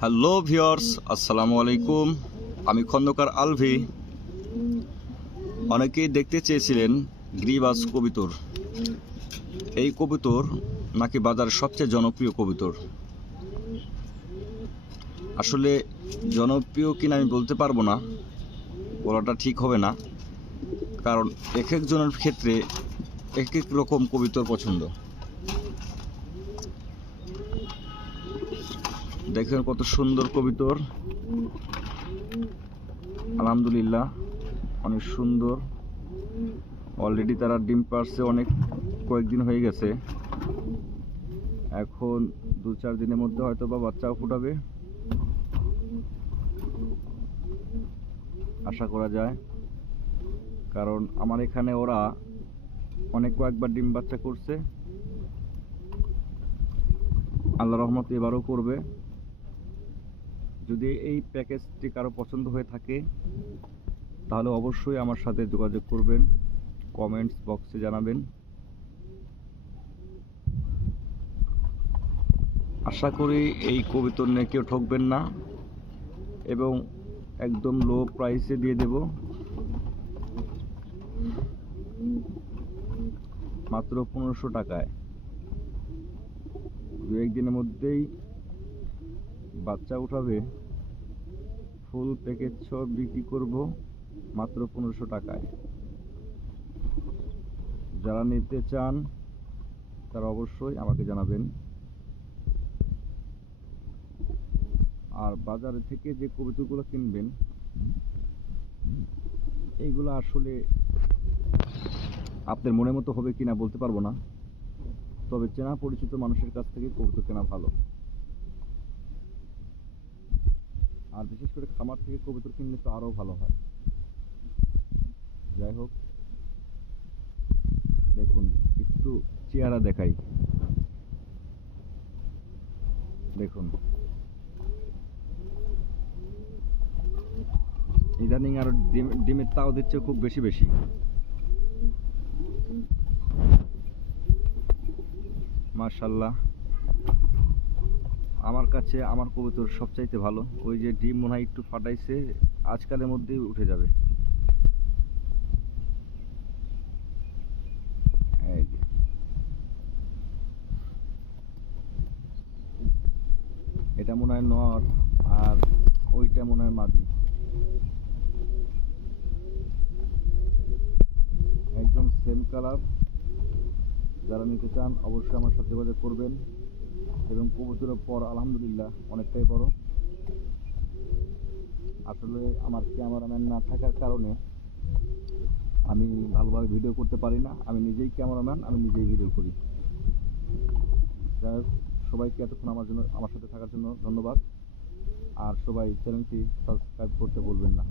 Hello viewers, আসসালামু আলাইকুম। আমি খন্দকার আলভি। অনেকেই দেখতে চেয়েছিলেন গিরিবাজ কবুতর। এই কবুতর নাকি বাজারের সবচেয়ে জনপ্রিয় কবুতর। আসলে জনপ্রিয় কিনা আমি বলতে পারবো না, বলাটা ঠিক হবে না, কারণ এক একজনের ক্ষেত্রে এক এক রকম কবুতর পছন্দ। দেখেন কত সুন্দর কবুতর, আলহামদুলিল্লাহ অনেক সুন্দর। অলরেডি তারা ডিম পারছে, কয়েকদিন হয়ে গেছে। এখন 2-4 দিনের মধ্যে হয়তো বা বাচ্চাও ফুটাবে, আশা করা যায়। কারণ আমার এখানে ওরা কয়েকবার ডিম বাচ্চা করছে, আল্লাহ রহমতে এবারও করবে। যদি এই প্যাকেজটি কারো পছন্দ হয়ে থাকে তাহলে অবশ্যই আমার সাথে যোগাযোগ করবেন, কমেন্টস বক্সে জানাবেন। আশা করি এই কবুতর নিয়ে কেউ ঠকবেন না এবং একদম লো প্রাইসে দিয়ে দেব, মাত্র 1500 টাকায়। 2-1 দিনের মধ্যেই বাচ্চা উঠাবে। ফুল প্যাকেজ সব বিক্রি করব মাত্র 1500 টাকায়। যারা নিতে চান তারা অবশ্যই আমাকে জানাবেন। আর বাজার থেকে যে কবুতরগুলো কিনবেন এইগুলো আসলে আপনার মনের মতো হবে কিনা বলতে পারবো না, তবে চেনা পরিচিত মানুষের কাছ থেকে কবুতর কেনা ভালো। আর বিশেষ করে খামার থেকে কবুতর কিনলে তো আরও ভালো হয়। যাই হোক, দেখুন একটু চেহারা দেখাই। দেখুন ইদানিং আর ডিমের তাও দিচ্ছে খুব বেশি বেশি। মাশাআল্লাহ, আমার কাছে আমার কবুতর সবচাইতে ভালো। ওই যে ডিম মনে হয় একটু ফাটাইছে, আজকালের মধ্যেই উঠে যাবে। এই যে এটা মনে হয় নর, আর ওইটা মনে হয় মাদি। একদম সেম কালার। যারা নিতে চান অবশ্যই আমার সাথে যোগাযোগ করবেন। এবং কবুতরের পর আলহামদুলিল্লাহ অনেকটাই বড়। আসলে আমার ক্যামেরাম্যান না থাকার কারণে আমি ভালোভাবে ভিডিও করতে পারি না। আমি নিজেই ক্যামেরাম্যান, আমি নিজেই ভিডিও করি। যাই হোক, সবাইকে এতক্ষণ আমার সাথে থাকার জন্য ধন্যবাদ। আর সবাই চ্যানেলটি সাবস্ক্রাইব করতে বলবেন না।